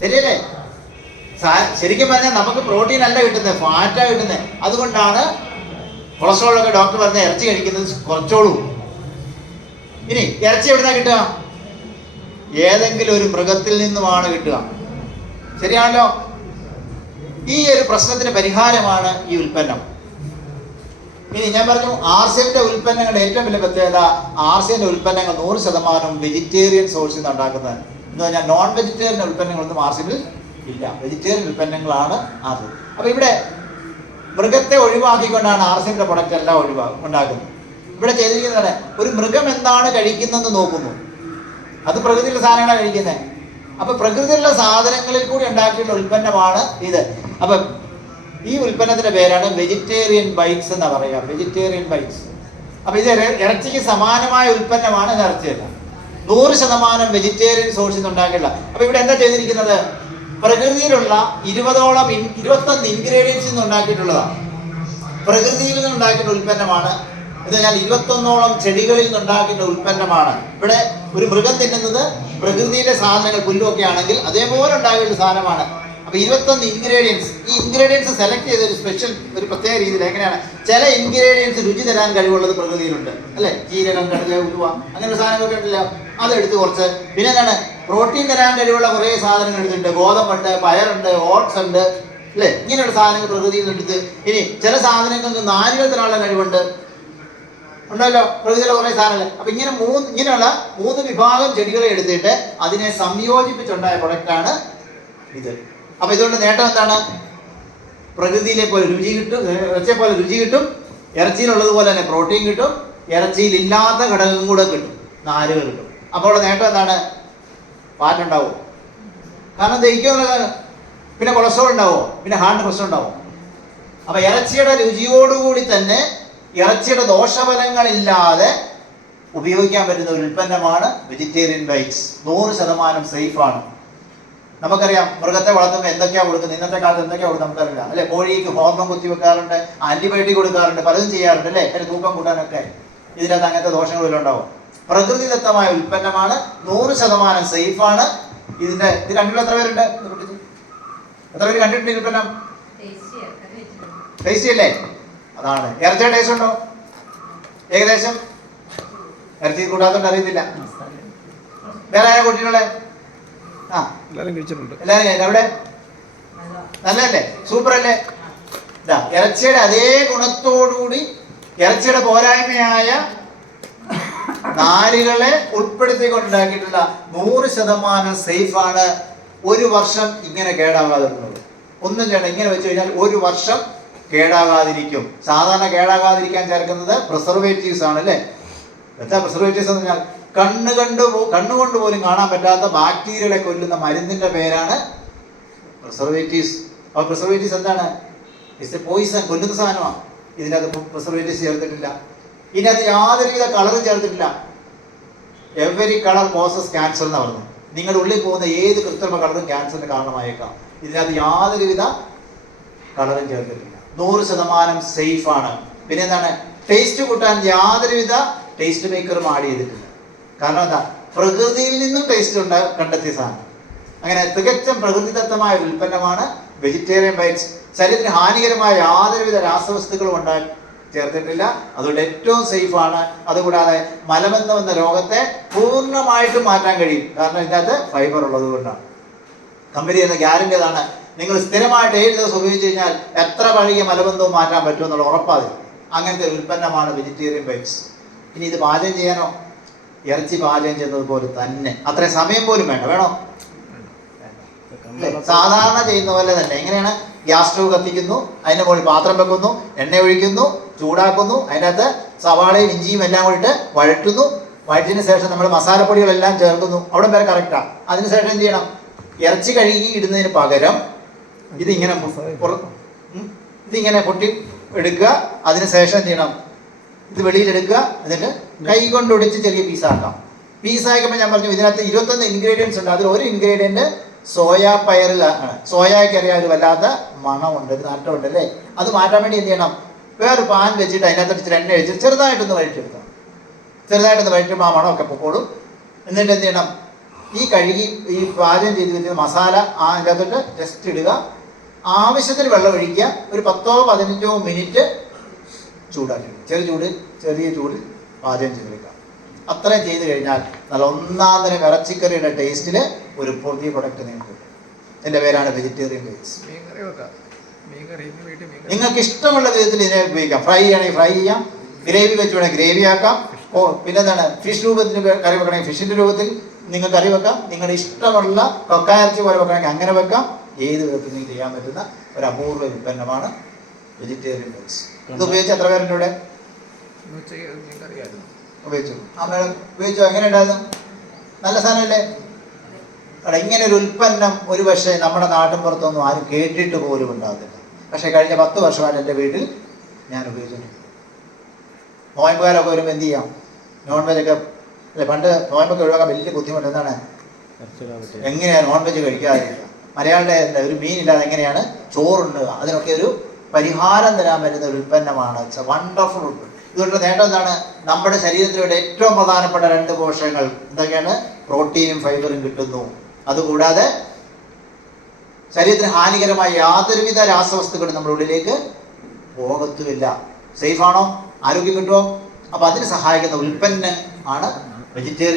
ശരിയല്ലേ? ശരിക്കും പറഞ്ഞാൽ നമുക്ക് പ്രോട്ടീൻ അല്ല കിട്ടുന്നത്, ഫാറ്റാണ് കിട്ടുന്നത്. അതുകൊണ്ടാണ് കൊളസ്ട്രോളൊക്കെ ഡോക്ടർ പറഞ്ഞ ഇറച്ചി കഴിക്കുന്നത് കുറച്ചോളൂ. ഇനി ഇറച്ചി എവിടുന്നാ കിട്ടുക? ഏതെങ്കിലും ഒരു മൃഗത്തിൽ നിന്നുമാണ് കിട്ടുക. ശരിയാണല്ലോ? ഈ ഒരു പ്രശ്നത്തിന് പരിഹാരമാണ് ഈ ഉൽപ്പന്നം. ഇനി ഞാൻ പറഞ്ഞു ആർസിഎന്റെ ഉൽപ്പന്നങ്ങളുടെ ഏറ്റവും വലിയ പ്രത്യേകത, ആർസിഎന്റെ ഉൽപ്പന്നങ്ങൾ 100% വെജിറ്റേറിയൻ സോഴ്സിൽ നിന്ന് ഉണ്ടാക്കുന്നത്. എന്ന് പറഞ്ഞാൽ നോൺ വെജിറ്റേറിയൻ ഉൽപ്പന്നങ്ങളൊന്നും ആർസിഎൽ ഇല്ല, വെജിറ്റേറിയൻ ഉൽപ്പന്നങ്ങളാണ് അത്. അപ്പൊ ഇവിടെ മൃഗത്തെ ഒഴിവാക്കിക്കൊണ്ടാണ് ആർസിഎന്റെ പ്രൊഡക്റ്റ് എല്ലാം ഉണ്ടാക്കുന്നത്. ഇവിടെ ചെയ്തിരിക്കുന്നത് ഒരു മൃഗം എന്താണ് കഴിക്കുന്നതെന്ന് നോക്കുന്നു. അത് പ്രകൃതിയിലുള്ള സാധനങ്ങളാണ് കഴിക്കുന്നത്. അപ്പൊ പ്രകൃതിയിലുള്ള സാധനങ്ങളിൽ കൂടി ഉണ്ടാക്കിയുള്ള ഉൽപ്പന്നമാണ് ഇത്. അപ്പൊ ഈ ഉൽപ്പന്നത്തിന്റെ പേരാണ് വെജിറ്റേറിയൻ ബൈറ്റ്സ് എന്നാ പറയുക, വെജിറ്റേറിയൻ ബൈറ്റ്സ്. അപ്പൊ ഇത് ഇറച്ചിക്ക് സമാനമായ ഉൽപ്പന്നമാണ്. ഇത് ഇറച്ചിയല്ല, 100% വെജിറ്റേറിയൻ സോഴ്സിൽ നിന്ന് ഉണ്ടാക്കിയുള്ള. അപ്പൊ ഇവിടെ എന്താ ചെയ്തിരിക്കുന്നത്? പ്രകൃതിയിലുള്ള 21 ഇൻഗ്രീഡിയൻസിൽ നിന്ന് ഉണ്ടാക്കിയിട്ടുള്ളതാണ്. പ്രകൃതിയിൽ നിന്ന് ഉണ്ടാക്കിയിട്ടുള്ള ഉൽപ്പന്നമാണ് ഇത്. ഞാൻ 21 ചെടികളിൽ നിന്നുണ്ടാക്കിയിട്ടുള്ള ഉൽപ്പന്നമാണ്. ഇവിടെ ഒരു മൃഗം തിന്നുന്നത് പ്രകൃതിയിലെ സാധനങ്ങൾ, പുല്ലൊക്കെ ആണെങ്കിൽ അതേപോലെ ഉണ്ടാക്കിയിട്ടുള്ള സാധനമാണ്. അപ്പൊ 21 ഇൻഗ്രീഡിയൻസ്. ഈ ഇൻഗ്രീഡിയൻസ് സെലക്ട് ചെയ്ത ഒരു സ്പെഷ്യൽ, ഒരു പ്രത്യേക രീതിയിൽ. എങ്ങനെയാണ്? ചില ഇൻഗ്രീഡിയൻസ് രുചി തരാൻ കഴിവുള്ളത് പ്രകൃതിയിലുണ്ട്, അല്ലെ? ജീരകം, കടുക്, ഉലുവ, അങ്ങനെയുള്ള സാധനങ്ങളൊക്കെ ഉണ്ടല്ലോ, അതെടുത്ത് കുറച്ച്. പിന്നെ എന്താണ്? പ്രോട്ടീൻ തരാൻ കഴിവുള്ള കുറേ സാധനങ്ങൾ എടുത്തിട്ടുണ്ട്. ഗോതമ്പുണ്ട്, പയറുണ്ട്, ഓട്സ് ഉണ്ട്, അല്ലെ? ഇങ്ങനെയുള്ള സാധനങ്ങൾ പ്രകൃതിയിൽ നിന്ന് എടുത്ത്. ഇനി ചില സാധനങ്ങൾക്ക് നാരുകൾ തരാനുള്ള കഴിവുണ്ട്, ഉണ്ടല്ലോ, പ്രകൃതിയിലെ കുറേ സാധനങ്ങൾ. അപ്പൊ ഇങ്ങനെയുള്ള 3 വിഭാഗം ചെടികളെ എടുത്തിട്ട് അതിനെ സംയോജിപ്പിച്ചുണ്ടായ പ്രൊഡക്റ്റാണ് ഇത്. അപ്പൊ ഇതുകൊണ്ട് നേട്ടം എന്താണ്? പ്രകൃതിയിലെ പോലെ രുചി കിട്ടും, ഇറച്ചിയെ പോലെ രുചി കിട്ടും, ഇറച്ചിയിലുള്ളതുപോലെ തന്നെ പ്രോട്ടീൻ കിട്ടും, ഇറച്ചിയിൽ ഇല്ലാത്ത ഘടകം കൂടെ കിട്ടും, നാരുകൾ കിട്ടും. അപ്പോൾ നേട്ടം എന്താണ്? ഫാറ്റ് ഉണ്ടാവും, കാരണം ദഹിക്കുന്നുള്ള. പിന്നെ കൊളസ്ട്രോൾ ഉണ്ടാവോ? പിന്നെ ഹാർട്ട് പ്രശ്നം ഉണ്ടാവും. അപ്പൊ ഇറച്ചിയുടെ രുചിയോടുകൂടി തന്നെ ഇറച്ചിയുടെ ദോഷഫലങ്ങളില്ലാതെ ഉപയോഗിക്കാൻ പറ്റുന്ന ഒരു ഉൽപ്പന്നമാണ് വെജിറ്റേറിയൻ ബൈറ്റ്സ്. 100% സേഫാണ്. നമുക്കറിയാം മൃഗത്തെ വളർത്തുമ്പോൾ എന്തൊക്കെയാണ് കൊടുക്കുന്നത്, ഇന്നത്തെ കാലത്ത് എന്തൊക്കെയാണ് കൊടുക്കുന്നത് നമുക്കറിയില്ല, അല്ലെ? കോഴിക്ക് ഹോർമോൺ കുത്തി വെക്കാറുണ്ട്, ആന്റിബയോട്ടിക് കൊടുക്കാറുണ്ട്, പലതും ചെയ്യാറുണ്ട്, അല്ലേ? അതിന് തൂക്കം കൂട്ടാനൊക്കെ. ഇതിനകത്ത് അങ്ങനത്തെ ദോഷങ്ങളിലും ഉണ്ടാവും. പ്രകൃതിദത്തമായ ഉൽപ്പന്നമാണ്, 100% സേഫാണ്. ഇത് കണ്ടിട്ടുള്ള എത്ര പേരുണ്ട്? എത്ര പേര് കണ്ടിട്ടുണ്ട് ഈ ഉൽപ്പന്നം? ടേസ്റ്റി അല്ലേ? അതാണ്. ഇറച്ചിയുടെ ടേസ്റ്റ് ഉണ്ടോ? ഏകദേശം. ഇറച്ചി കൂട്ടാത്തോണ്ട് അറിയത്തില്ല. വേറെ ആരാ കൂട്ടിയിട്ടുള്ളേ? എല്ലാരും കഴിച്ചിട്ടുണ്ട്. അവിടെ നല്ലല്ലേ? സൂപ്പർ അല്ലേ? ഇറച്ചിയുടെ അതേ ഗുണത്തോടുകൂടി ഇറച്ചിയുടെ പോരായ്മയായ നാരുകളെ ഉൾപ്പെടുത്തിക്കൊണ്ടുണ്ടാക്കിയിട്ടുള്ള 100% സേഫാണ്. 1 വർഷം ഇങ്ങനെ കേടാകാതെ ഉള്ളത്. ഒന്നും ചെയ്യണം, ഇങ്ങനെ വെച്ച് കഴിഞ്ഞാൽ 1 വർഷം കേടാകാതിരിക്കും. സാധാരണ കേടാകാതിരിക്കാൻ ചേർക്കുന്നത് പ്രിസർവേറ്റീവ്സ് ആണ്, അല്ലേ? എന്താ പ്രിസർവേറ്റീവ്സ് എന്ന് പറഞ്ഞാൽ കണ്ണുകൊണ്ട് പോലും കാണാൻ പറ്റാത്ത ബാക്ടീരിയകളെ കൊല്ലുന്ന മരുന്നിന്റെ പേരാണ് പ്രിസർവേറ്റീവ്സ്. അപ്പോൾ പ്രിസർവേറ്റീവ്സ് എന്താണ്? ഇറ്റ്സ് എ പോയിസൺ, കൊല്ലുന്ന സാധനമാണ്. ഇതിനകത്ത് പ്രിസർവേറ്റീവ്സ് ചേർത്തിട്ടില്ല. ഇതിനകത്ത് യാതൊരുവിധ കളറും ചേർത്തിട്ടില്ല. എവരി കളർ കോസസ് ക്യാൻസർ എന്ന് പറഞ്ഞു. നിങ്ങളുടെ ഉള്ളിൽ പോകുന്ന ഏത് കൃത്രിമ കളറും ക്യാൻസറിന് കാരണമായേക്കാം. ഇതിനകത്ത് യാതൊരുവിധ കളറും ചേർത്തിട്ടില്ല. 100% സേഫാണ്. പിന്നെ എന്താണ്? ടേസ്റ്റ് കൂട്ടാൻ യാതൊരുവിധ ടേസ്റ്റ് മേക്കറും ആഡ് ചെയ്തിട്ടില്ല. കാരണം എന്താ? പ്രകൃതിയിൽ നിന്നും ടേസ്റ്റ് കണ്ടെത്തിയ സാധനം. അങ്ങനെ തികച്ചും പ്രകൃതിദത്തമായ ഒരു ഉൽപ്പന്നമാണ് വെജിറ്റേറിയൻ ബൈറ്റ്സ്. ശരീരത്തിന് ഹാനികരമായ യാതൊരുവിധ രാസവസ്തുക്കളും ചേർത്തിട്ടില്ല. അതുകൊണ്ട് ഏറ്റവും സേഫാണ്. അതുകൂടാതെ മലബന്ധം എന്ന രോഗത്തെ പൂർണ്ണമായിട്ടും മാറ്റാൻ കഴിയും. കാരണം ഇതിനകത്ത് ഫൈബർ ഉള്ളത് കൊണ്ടാണ്. കമ്പനി എന്ന ഗ്യാരണ്ടി അതാണ്. നിങ്ങൾ സ്ഥിരമായിട്ട് 7 ദിവസം ഉപയോഗിച്ച് കഴിഞ്ഞാൽ എത്ര പഴകിയ മലബന്ധവും മാറ്റാൻ പറ്റുമെന്നുള്ള ഉറപ്പാണ്. അങ്ങനത്തെ ഒരു ഉൽപ്പന്നമാണ് വെജിറ്റേറിയൻ ബൈറ്റ്സ്. ഇനി ഇത് പാചകം ചെയ്യാനോ? ഇറച്ചി പാചകം ചെയ്യുന്നത് തന്നെ അത്രയും സമയം പോലും വേണ്ട. വേണോ? സാധാരണ ചെയ്യുന്ന പോലെ തന്നെ. എങ്ങനെയാണ്? ഗ്യാസ് സ്റ്റവ് കത്തിക്കുന്നു, അതിൻ്റെ മുകളിൽ പാത്രം വെക്കുന്നു, എണ്ണ ഒഴിക്കുന്നു, ചൂടാക്കുന്നു, അതിനകത്ത് സവാളയും ഇഞ്ചിയും എല്ലാം കൂടിയിട്ട് വഴറ്റുന്നു. വഴറ്റിന് ശേഷം നമ്മൾ മസാലപ്പൊടികളെല്ലാം ചേർക്കുന്നു. അവിടെ വരെ കറക്റ്റാണ്. അതിനുശേഷം എന്ത് ചെയ്യണം? ഇറച്ചി കഴുകി ഇടുന്നതിന് പകരം ഇതിങ്ങനെ പൊട്ടി എടുക്കുക. അതിനുശേഷം എന്ത് ചെയ്യണം? ഇത് വെളിയിലെടുക്കുക. എന്നിട്ട് കൈ കൊണ്ട് ഒടിച്ച് ചെറിയ പീസാക്കാം. പീസാക്കുമ്പോൾ ഞാൻ പറഞ്ഞു ഇതിനകത്ത് 21 ഇൻഗ്രീഡിയൻസ് ഉണ്ട്. അതിൽ ഒരു ഇൻഗ്രീഡിയൻറ്റ് സോയാ പയറിലാണ്. സോയായ്ക്ക് അറിയാൻ ഒരു വല്ലാത്ത മണമുണ്ട്, ഒരു നാട്ടമുണ്ട്, അല്ലേ? അത് മാറ്റാൻ വേണ്ടി എന്ത് ചെയ്യണം? വേറൊരു പാൻ വെച്ചിട്ട് അതിനകത്ത് ഇച്ചിരി എണ്ണ ഒഴിച്ച് ചെറുതായിട്ടൊന്ന് വഴറ്റിയെടുക്കണം. ചെറുതായിട്ടൊന്ന് വഴറ്റുമ്പോൾ ആ മണമൊക്കെ പൊക്കോളും. എന്നിട്ട് എന്ത് ചെയ്യണം? ഈ കഴുകി ഈ പാചകം ചെയ്ത് വെച്ചിരുന്ന മസാല അതിൻ്റെ അകത്തോട്ട് ജസ്റ്റ് ഇടുക, ആവശ്യത്തിന് വെള്ളം ഒഴിക്കുക, ഒരു 10-15 മിനിറ്റ് ചൂടാക്കി ചെറിയ ചൂടിൽ പാചകം ചെയ്തെടുക്കുക. അത്രയും ചെയ്ത് കഴിഞ്ഞാൽ നല്ല ഒന്നാം തരം ഇറച്ചിക്കറിയുടെ ടേസ്റ്റിൽ ഒരു പുതിയ പ്രൊഡക്റ്റ് നിങ്ങൾക്ക് കിട്ടും. എൻ്റെ പേരാണ് വെജിറ്റേറിയൻ റൈസ്. നിങ്ങൾക്ക് ഇഷ്ടമുള്ള വിധത്തിൽ ഇതിനെ ഉപയോഗിക്കാം. ഫ്രൈ ചെയ്യണമെങ്കിൽ ഫ്രൈ ചെയ്യാം, ഗ്രേവി വെച്ച് വേണമെങ്കിൽ ഗ്രേവി ആക്കാം, പിന്നെന്താണ് ഫിഷ് രൂപത്തിൽ കറി വെക്കണമെങ്കിൽ ഫിഷിൻ്റെ രൂപത്തിൽ നിങ്ങൾ കറി വെക്കാം, നിങ്ങളുടെ ഇഷ്ടമുള്ള കൊക്കായിറച്ചി പോലെ വെക്കണമെങ്കിൽ അങ്ങനെ വെക്കാം. ഏത് വിധത്തിൽ നിങ്ങൾക്ക് ചെയ്യാൻ പറ്റുന്ന ഒരു അപൂർവ ഉൽപ്പന്നമാണ് വെജിറ്റേറിയൻ റൈസ്. ഇത് ഉപയോഗിച്ച് എത്ര പേരുണ്ട് ഇവിടെ? ഉപയോഗിച്ചു. ആ മേഡം ഉപയോഗിച്ചോ? എങ്ങനെ ഉണ്ടായിരുന്നു? നല്ല സാധനമല്ലേ? അവിടെ ഇങ്ങനെ ഒരു ഉൽപ്പന്നം ഒരു പക്ഷേ നമ്മുടെ നാട്ടിൻ പുറത്തൊന്നും ആരും കേട്ടിട്ട് പോലും ഉണ്ടാകത്തില്ല. പക്ഷേ കഴിഞ്ഞ 10 വർഷമായിട്ട് എൻ്റെ വീട്ടിൽ ഞാൻ ഉപയോഗിച്ചിട്ടുണ്ട്. നോയമ്പുകാരൊക്കെ വരുമ്പോൾ എന്ത് ചെയ്യാം? നോൺ വെജൊക്കെ അല്ലെ, പണ്ട് നോയമ്പൊക്കെ ഒഴിവാക്കാൻ വലിയ ബുദ്ധിമുട്ട്. എന്താണ്, എങ്ങനെയാണ് നോൺ വെജ് കഴിക്കാതിരിക്കുക? മലയാളിയുടെ ഒരു മീനില്ലാതെ എങ്ങനെയാണ് ചോറുണ്ടുക? അതിനൊക്കെ ഒരു പരിഹാരം തരാൻ പറ്റുന്ന ഒരു ഉൽപ്പന്നമാണ്. ഇറ്റ്സ് എ വണ്ടർഫുൾ ഉൽപ്പന്നം. ഇതുകൊണ്ട് നേട്ടം എന്താണ്? നമ്മുടെ ശരീരത്തിലൂടെ ഏറ്റവും പ്രധാനപ്പെട്ട 2 പോഷകങ്ങൾ എന്തൊക്കെയാണ്? പ്രോട്ടീനും ഫൈബറും കിട്ടുന്നു. അതുകൂടാതെ ശരീരത്തിന് ഹാനികരമായ യാതൊരുവിധ രാസവസ്തുക്കളും നമ്മുടെ ഉള്ളിലേക്ക് പോകത്തുമില്ല. സേഫാണോ? ആരോഗ്യം കിട്ടുമോ? അപ്പോൾ അതിന് സഹായിക്കുന്ന ഉൽപ്പന്നം ആണ് വെജിറ്റേറിയൻ